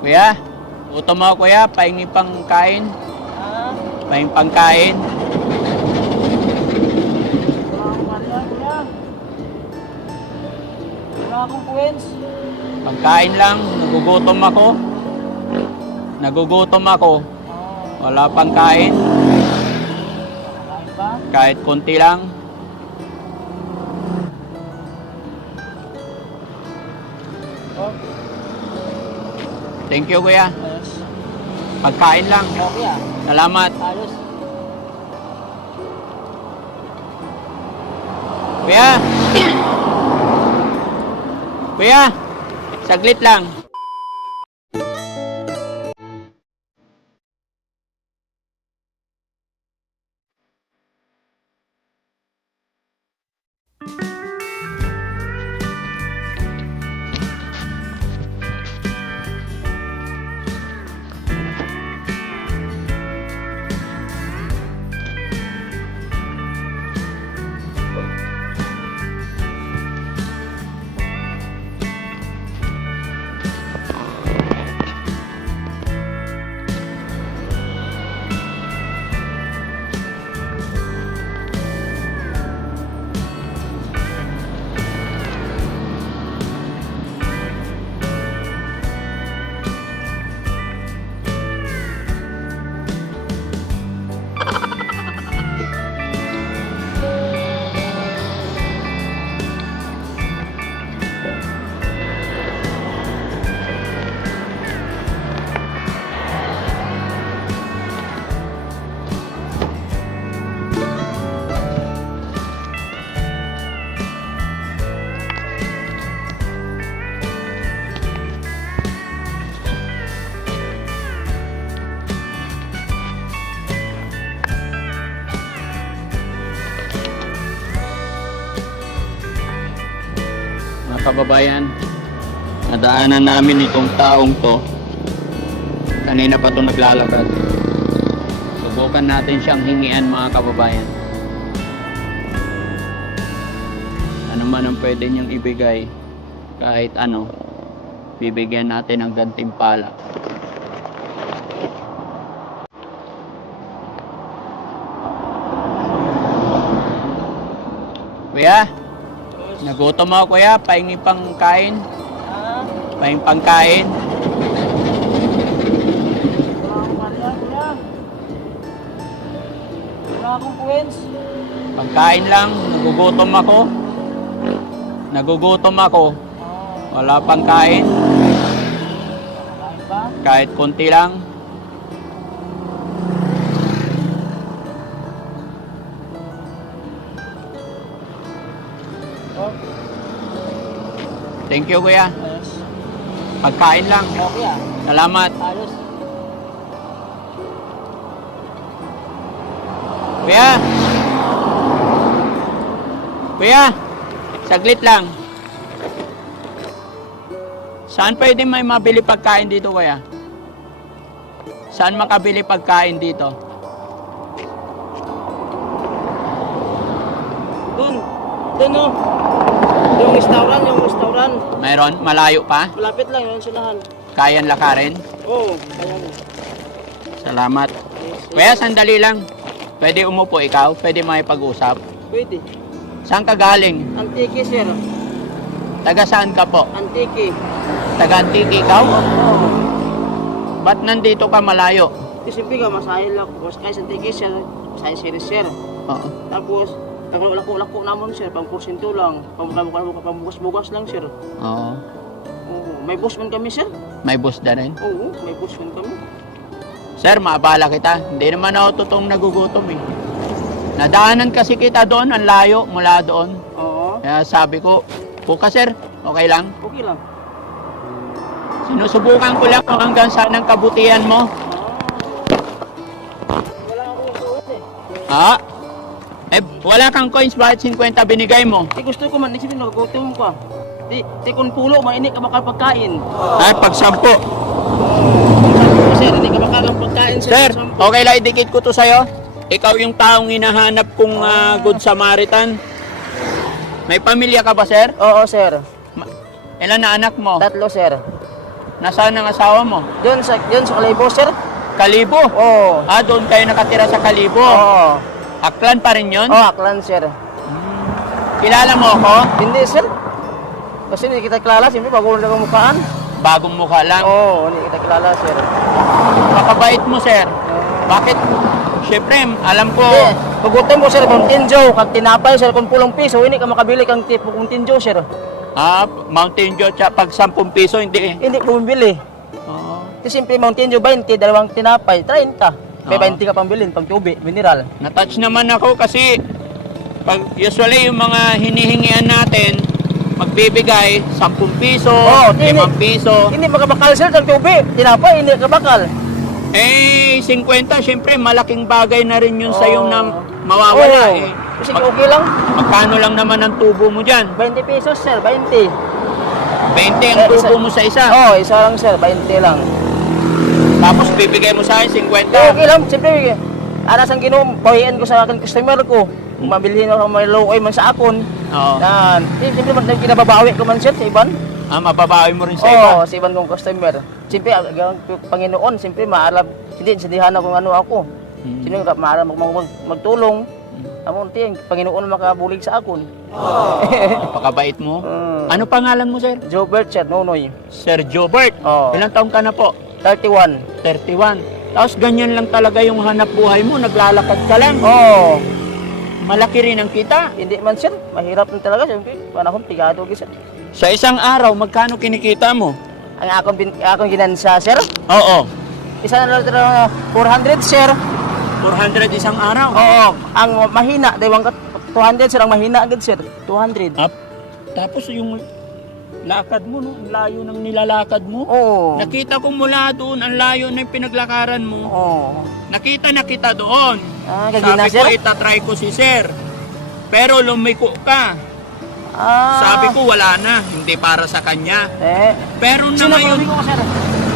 Kuya, gutom ako kuya, pahingi pang kain. Ah, Pahingi pang kain. wala akong kanya, kuya. Wala akong coins. Pagkain lang, nagugutom ako. Nagugutom ako. Wala pang kain. Kakain ba? Kahit konti lang. Oh, Thank you kuya. ayos. Pagkain lang. Okay ah. Salamat. Ayos. Kuya! Kuya! Saglit lang. Mga kababayan, nadaanan namin itong taong to. Kanina pa ito naglalakad. Subukan natin siyang hingian mga kababayan. Ano man ang pwede niyang ibigay, kahit ano, bibigyan natin ng gantimpala. Kuya, nagutom ako kuya, pahingi pang kain. Ah, Pahingi pang kain. wala akong kanya, kuya. Wala akong coins. Pagkain lang, nagugutom ako. Nagugutom ako. Wala pang kain. Kakain ba? Kahit konti lang. Oh, Thank you kuya. ayos. Pagkain lang. Okay ah. Salamat. Ayos. Kuya! Kuya! Saglit lang. Saan pwede may mabili pagkain dito kuya? Saan makabili pagkain dito? Doon. Doon oh. Yung restaurant. Mayroon? Malayo pa? Malapit lang yung sinahan. Kayan lakarin? Oo, ayan. Salamat. Yes. Kuya, sandali lang. Pwede umupo ikaw? Pwede makipag-usap? Pwede. Saan ka galing? Antiki, sir. Taga saan ka po? Antiki. Taga Antique ikaw? Oo. Ba't nandito ka malayo? Isipin ka, masahin lang. Kaya sa Antiki, sir. Masahin series, sir. Oo. Tapos, lako naman, sir. Pang porsyento lang. Pambugas-bugas lang, sir. Oo. Oo. May busman kami, sir. May bus na rin. Oo, may busman kami. Sir, maabala kita. Hindi naman ako totoong nagugutom eh. Nadaanan kasi kita doon, ang layo mula doon. Oo. Kaya sabi ko, buka sir, okay lang. Okay lang. Sinusubukan ko lang kung hanggang saan ang kabutihan mo. Wala akong suot eh. Ha? Eh, wala kang coins, bakit 50 binigay mo? Gusto ko man, isipin, nagkutom ka. Di kung pulo, mainit ka makapagkain. Ay, pag 10. Sir, hindi ka makakapagkain, sir. Sir, Sampo. okay lang idikit ko to sa'yo. Ikaw yung taong hinahanap kong Good Samaritan. May pamilya ka ba, sir? Oo, sir. Ilan na anak mo? 3, sir. Nasaan ang asawa mo? Yun sa Kalibo, sir. Kalibo? Oo. Ah, doon kayo nakatira sa Kalibo? Oo. Aklan pa rin yun? Oo, Aklan, sir. Kilala mo ako? Hindi, sir. Kasi hindi kita kilala, siyempre bago na akong mukhaan. Bagong mukha lang. Oo, hindi kita kilala, sir. Makabait mo, sir. Bakit? Siyempre, alam ko. Hindi, pagutom mo, sir, kung tinjo, kag tinapay, sir, kung pulong piso, hindi ka makabili kang tipo kung tinjo, sir. Ah, Mountain Dew, pag 10 piso, hindi eh. Hindi ko bumili. Oo. Kasi siyempre, Mountain Dew 20, dalawang tinapay, 30. May Oo. 20 ka pang bilhin, pang tubi, mineral. Na-touch naman ako kasi pag usually yung mga hinihingian natin, magbibigay 10 piso, Oo, 5 piso. Hindi makabakal, sir, ng tubi. Tinapay, hindi kabakal. Eh, 50, syempre malaking bagay na rin yun sa Oo. yung mawawala Oo. eh. Kasi okay lang. Magkano lang naman ang tubo mo dyan? 20 pesos, sir, 20. 20 ang tubo mo sa isa. Oo, isa lang, sir, 20 lang. Tapos bibigay mo sa akin 50. Okay lang, siyempre, aras ang ginom, pawiin ko sa akin customer ko. Kung mabilhin ako may low oil man sa akon. Oo. Yan. Siyempre, kinababawi ko man, sir, sa iban. Ah, mababawi mo rin sa iba. Oo, sa iban kong customer. Siyempre, ang Panginoon, siyempre, maalam, hindi, sindihan ako ano ako. Siyempre, maalam magtulong. Amon, tiyang, Panginoon makabulig sa akon. Napakabait mo. Ano pangalan mo, sir? Jobert, sir, Nonoy. Sir Jobert. Oo. Ilang taong ka na po? 31. 31. Tapos ganyan lang talaga yung hanap buhay mo, naglalakad ka lang. Oo. Malaki rin ang kita. Hindi man, sir, mahirap na talaga, siyempre, panahon, tigado, sir. Sa isang araw, magkano kinikita mo? Ang akong ginansa, sir. Oo. Isa na lang 400, sir. 400 isang araw. Oo. Ang mahina, diwang 200, sir. Ang mahina agad, sir. 200. Up. Tapos yung lakad mo, no? Ang layo ng nilalakad mo. Oo. Nakita ko mula doon, ang layo na yung pinaglakaran mo. Oo. Nakita na kita doon. Ah, Sabi kagina, ko, sir. itatry ko si sir. Pero lumiko ka. Ah. Sabi ko, wala na. Hindi para sa kanya. Pero na Sino ngayon, ko, sir?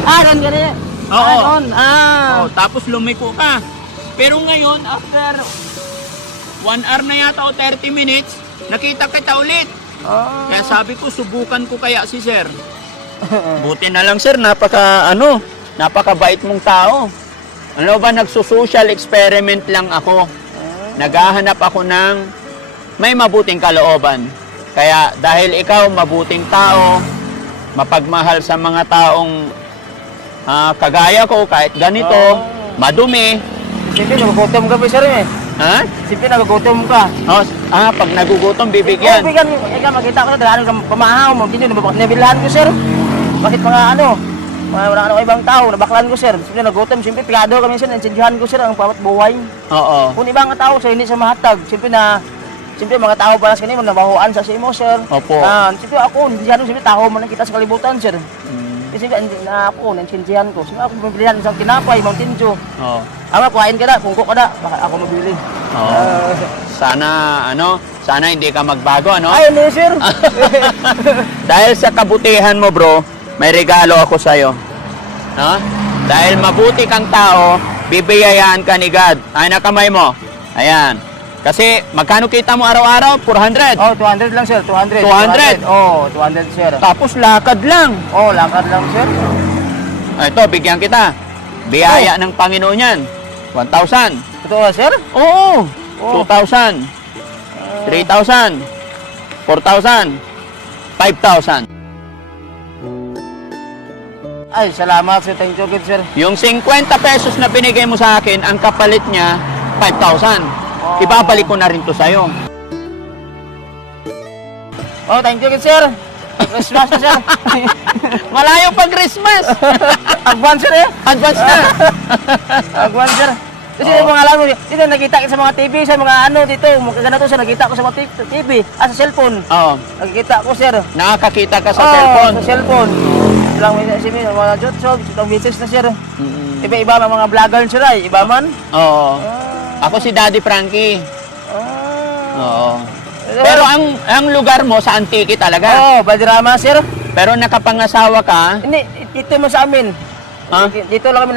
Ah, ganyan. Oo. Ah, doon. Ah. oh, tapos lumiko ka. Pero ngayon, after 1 hour na yata o 30 minutes, nakita kita ulit. Ah. Kaya sabi ko, subukan ko kaya si sir. Buti na lang sir, napakabait mong tao. Ano ba, nagso-social experiment lang ako. Naghahanap ako ng may mabuting kalooban. Kaya dahil ikaw mabuting tao, mapagmahal sa mga taong kagaya ko, kahit ganito, madumi. Siyempre, nagugutom ka pa, sir, eh. Ha? Siyempre, nagugutom ka. Oh, pag nagugutom, bibigyan. Bibigyan. Ikaw, makita ko na, dalahan ka pamahaw mo. Hindi, nabilahan ko, sir. Bakit mga wala ibang tao, nabaklan ko, sir. Siyempre, nagutom. Siyempre, pigado kami, sir. Nansindihan ko, sir, ang pawat buhay. Oo. Kung ibang tao, sir, hindi sa mahatag. Siyempre, mga tao para sa kanimo, nabahuan sa simo, sir. Opo. Siyempre, ako, nandiyan ko, siyempre, tao man lang kita sa kalibutan, sir. Kasi ako, nansindihan ko. Siyempre, ako, pabilihan isang tinapay, Mountain Dew. Oo. Ama, kuhain ka na, kungko ka na, baka ako mabili. Oo. Sana hindi ka magbago, ano? Ay, hindi, sir. Dahil sa kabutihan mo, bro, may regalo ako sa'yo. No? Dahil mabuti kang tao, bibiyayaan ka ni God. Ay, nakamay mo. Ayan. Kasi, magkano kita mo araw-araw? 400. Oh, 200 lang, sir. 200. 200? Oh, 200, sir. Tapos lakad lang. Oh, lakad lang, sir. Ito, bigyan kita. Biyaya ng Panginoon yan. 1,000. Totoo, sir? Oo. Oh. 2,000. 3,000. 4,000. 5,000. Ay, salamat, sir. Thank you, sir. Yung 50 pesos na binigay mo sa akin, ang kapalit niya, 5,000. Oh. Ibabalik ko na rin to sa'yo. Oh, thank you, sir. Christmas na, sir. Malayo pag Christmas. Advance, sir, eh. Advance na. Advance, sir. Kasi yung mga alam mo, dito nakita ko sa mga TV, sa mga dito, mga ganito, sir, nakita ko sa mga TV, sa cellphone. Oo. Nakikita ko, sir. Nakakakita ka sa Oh, cellphone. sa cellphone. Ilang mga jotsog, ilang message na, sir. Mm. Iba-iba mga vlogger, sir, ay. Iba man. Oo. Ako si Daddy Frankie. Ah. Oo. Pero ang lugar mo sa Antique talaga. Oh, Badirama, sir. Pero nakapangasawa ka. Hindi, dito mo sa amin. Ha? Dito lang kami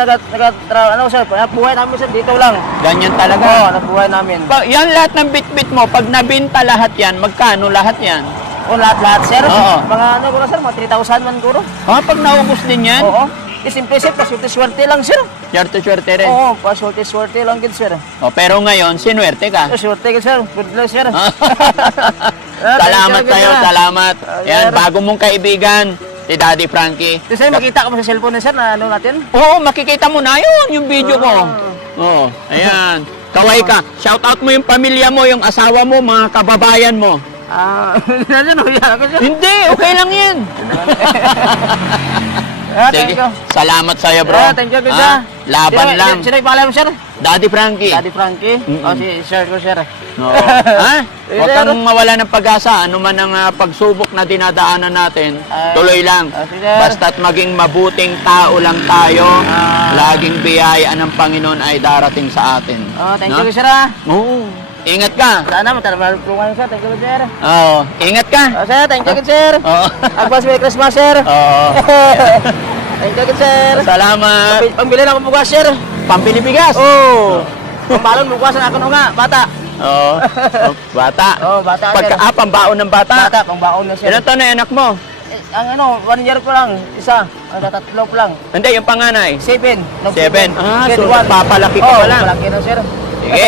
sir, buhay namin, sir, dito lang. Ganyan talaga. Oo, nagbuhay namin. Yan lahat ng bit-bit mo, pag nabinta lahat yan, magkano lahat yan? O lahat-lahat, sir. Oo. Mga ano ko sir, mga 3,000 man guro. Ha, pag naubos din yan, Oo. Simple sir, paswerte-swerte lang sir. swerte-swerte rin. Oo, paswerte-swerte lang gid sir. O, pero ngayon, sinuwerte ka. Swerte gid sir. Good luck sir. Salamat sa'yo, salamat. Yan, sir. bago mong kaibigan, si Daddy Frankie. Ito sir, makita ko mo sa cellphone ni sir na ano natin. Oo, makikita mo na yun, yung video ko. Oo, ayan. Kaway ka. Shout out mo yung pamilya mo, yung asawa mo, mga kababayan mo. Ano ako sir? Hindi, okay lang yan. Thank Sige, you. salamat sa'yo, bro. Thank you, good Ah, laban lang. Sino yung pangalan mo sir? Daddy Frankie. Daddy Frankie? O si sir ko sir. Oo. Ha? Huwag kang mawala ng pag-asa. Ano man ang pagsubok na dinadaanan natin, tuloy lang. Sige, sir. Basta't maging mabuting tao lang tayo, laging biyayaan ng Panginoon ay darating sa atin. Thank No? you sir ha. Oo. Ingat ka. Sana matulungan sir. Thank you sir. Oo. Ingat ka. Sir, thank you sir. Oo. Advance Merry Christmas sir. Oo. Thank you sir. Salamat. Pambili na ako bukas sir. Pambili bigas. Oh. Pambalon bukas na ako nga, bata. Oo. Bata. Bata Pagka, sir. pambaon ng bata. Bata, pangbaon na sir. Ilan taon na yung anak mo? Ang ano, 1 year ko lang, isa. Ang tatlo pa lang. Hindi, yung panganay. 7. 7. Ah, so one. papalaki ka pa lang. Palaki na sir. Sige.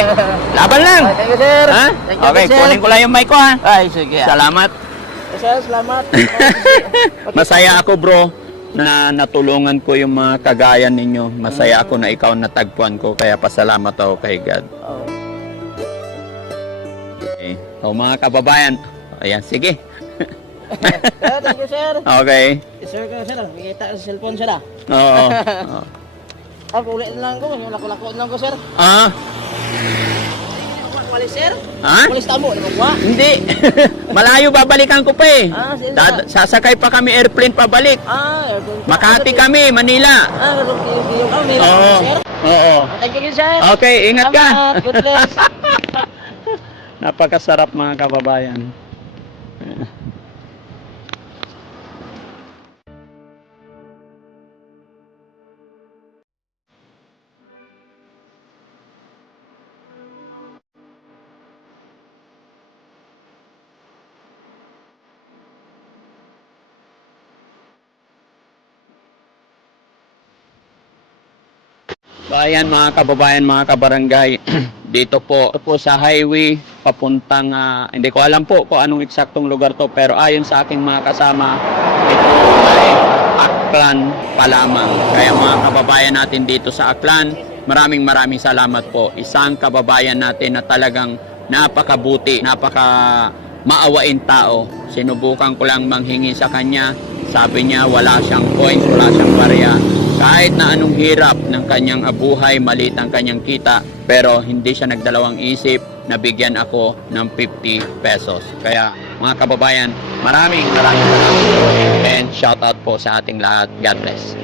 Laban lang. Thank you sir. Ha? Thank you, Okay, sir. kunin ko lang yung mic ko ha. Ay, sige. Salamat. Sir, salamat. Masaya ako bro na natulungan ko yung mga kagaya ninyo. Masaya ako na ikaw natagpuan ko. Kaya pasalamat ako kay God. Oh. Okay. So mga kababayan, ayan, sige. Thank you sir. Okay. Sir ko sir, makikita sa cellphone sir ah. Oo. Ulit na lang ko, yung lako-lako lang ko sir. Ah? Walis sir? Ha? Walis tamo, di ba? Hindi. Malayo babalikan ko pa eh. Sige. Sasakay pa kami airplane pabalik. Airplane. Makati kami, Manila. Yung kami, Oo. sir. Oo. Thank you sir. Okay, ingat ka. Salamat, good bless. Napakasarap mga kababayan. So ayan mga kababayan, mga kabarangay, dito po sa highway papuntang, hindi ko alam po kung anong eksaktong lugar to, pero ayon sa aking mga kasama, ito ay Aklan pa lamang. Kaya mga kababayan natin dito sa Aklan, maraming salamat po. Isang kababayan natin na talagang napakabuti, maawain tao. Sinubukan ko lang manghingi sa kanya. Sabi niya wala siyang coin, wala siyang barya. Kahit na anong hirap ng kanyang buhay, maliit ang kanyang kita, pero hindi siya nagdalawang isip, nabigyan ako ng 50 pesos. Kaya mga kababayan, maraming salamat and shout out po sa ating lahat. God bless.